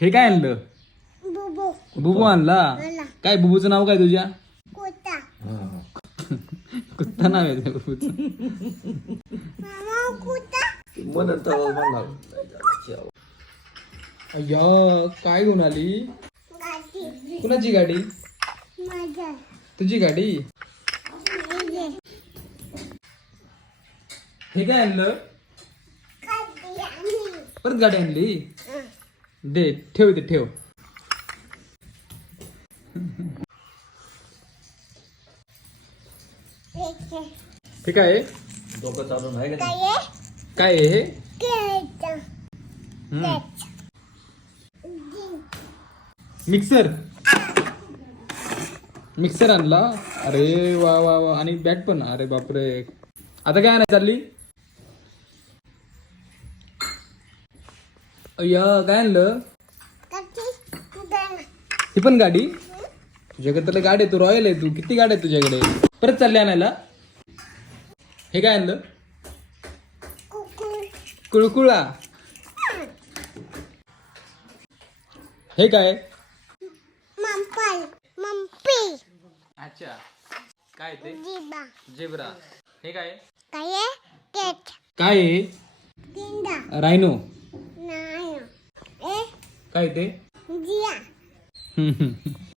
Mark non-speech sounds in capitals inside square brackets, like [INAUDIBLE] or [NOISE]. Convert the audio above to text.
हे काय आणलं? बुबू. बुबू आणला? काय बुबूचं नाव काय तुझ्या? कुत्ता. कुत्ता नाव आहे त्या बुबूचं. मामा कुत्ता. म्हणत मला अय्या काय घेऊन आली? कुणाची गाडी? माझा तुझी गाडी? इथे हे काय आणलं? परत गाडी आणली? दे ठेव इथे ठेव. हे काय आहे? डोकं चालून आहे का काय आहे? काय आहे हे. हम्म. मिक्सर. मिक्सर आणला. अरे वा वा वा. आणि बॅट पण. अरे बापरे. आता काय नाही चालली? अय्या काय आणलं. ही पण गाडी तुझ्याकडे गाडी आहे तू रॉयल आहे तू किती गाड्या आहेत तुझ्याकडे परत चालली आणायला हे काय आणलं. कुळकुळा हे काय. अच्छा काय ते जिबा. जेब्रा हे काय काय आहे? केट. काय आहे गेंडा. रायनो काय ते जिया. हम्म, [LAUGHS] हम्म.